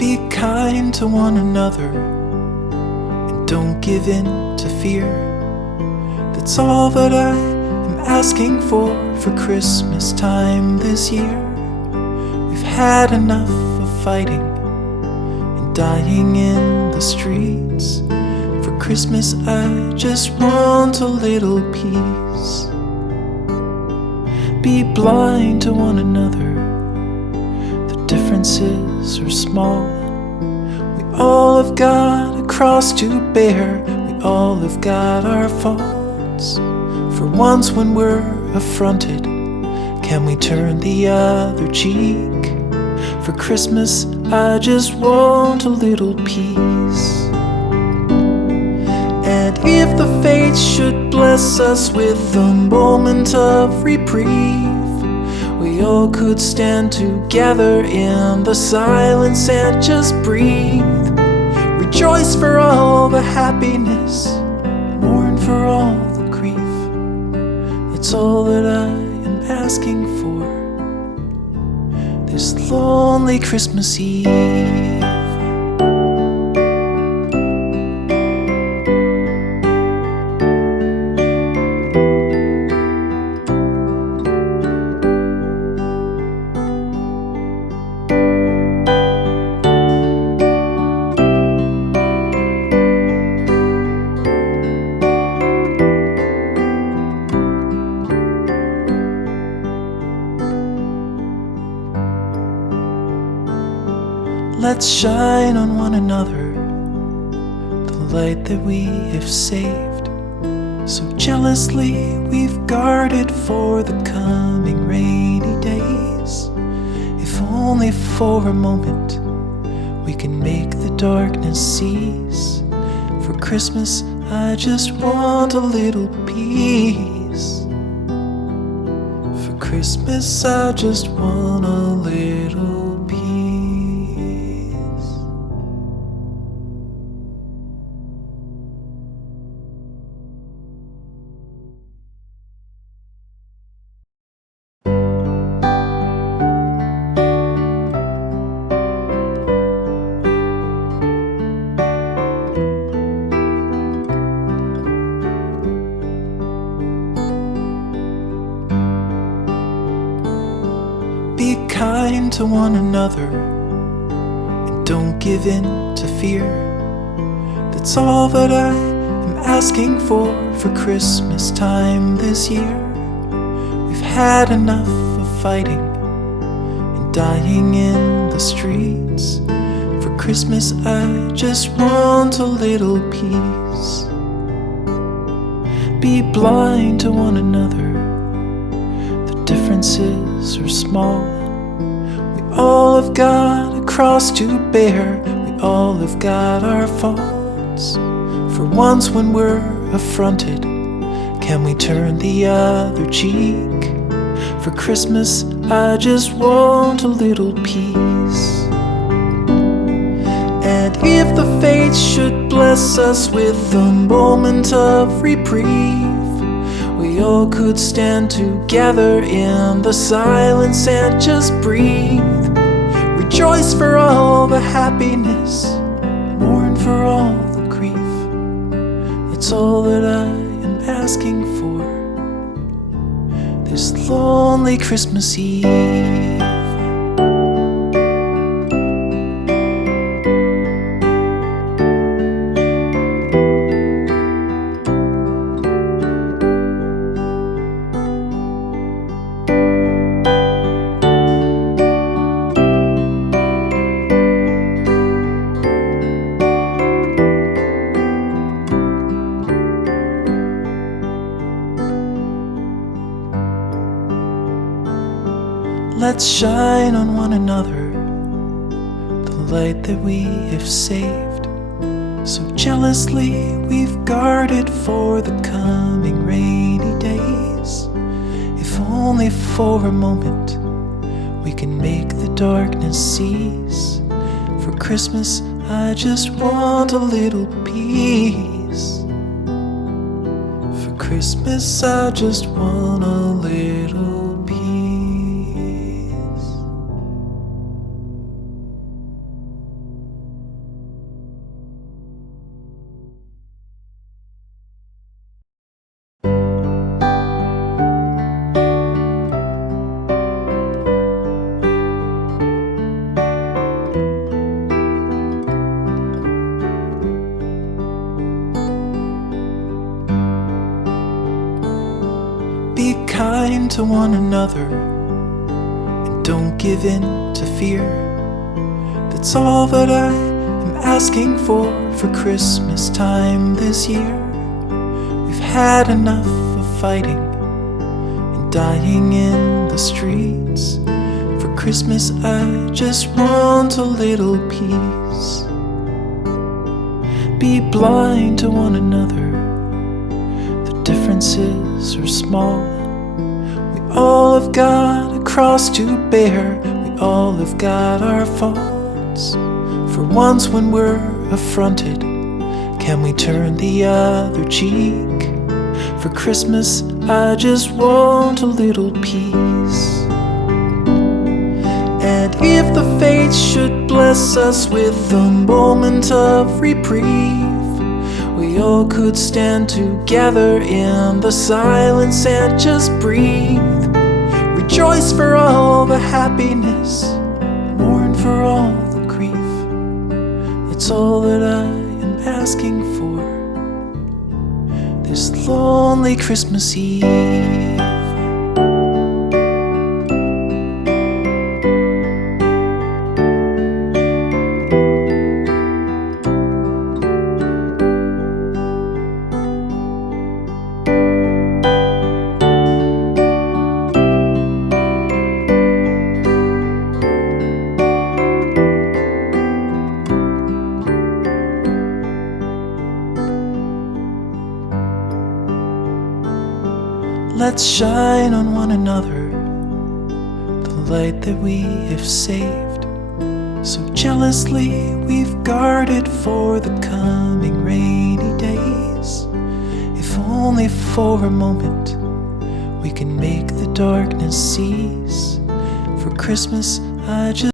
Be kind to one another and don't give in to fear. That's all that I am asking for Christmas time this year. We've had enough of fighting and dying in the streets. For Christmas I just want a little peace. Be blind to one another, the differences are small. We all have got a cross to bear, we all have got our faults. For once when we're affronted, can we turn the other cheek? For Christmas I just want a little peace. And if the fates should bless us with a moment of reprieve, we all could stand together in the silence and just breathe. Rejoice for all the happiness, mourn for all the grief. It's all that I am asking for this lonely Christmas Eve. Let's shine on one another the light that we have saved. So jealously we've guarded for the coming rainy days. If only for a moment we can make the darkness cease. For Christmas I just want a little peace. For Christmas I just want a little peace. Be kind to one another and don't give in to fear. That's all that I am asking for Christmas time this year. We've had enough of fighting and dying in the streets. For Christmas I just want a little peace. Be blind to one another, differences are small. We all have got a cross to bear, we all have got our faults. For once when we're affronted, can we turn the other cheek? For Christmas I just want a little peace. And if the fates should bless us with a moment of reprieve, we all could stand together in the silence and just breathe. Rejoice for all the happiness, mourn for all the grief. It's all that I am asking for this lonely Christmas Eve. Let's shine on one another the light that we have saved. So jealously we've guarded for the coming rainy days. If only for a moment we can make the darkness cease. For Christmas I just want a little peace. For Christmas I just want a little peace. to one another and don't give in to fear. That's all that I am asking for Christmas time this year. We've had enough of fighting and dying in the streets. For Christmas I just want a little peace. Be blind to one another, the differences are small. We all have got a cross to bear, we all have got our faults. For once when we're affronted, can we turn the other cheek? For Christmas I just want a little peace. And if the fates should bless us with a moment of reprieve, we all could stand together in the silence and just breathe. Rejoice for all the happiness, mourn for all the grief. That's all that I am asking for this lonely Christmas Eve. Let's shine on one another the light that we have saved. So jealously we've guarded for the coming rainy days. If only for a moment we can make the darkness cease. For Christmas I just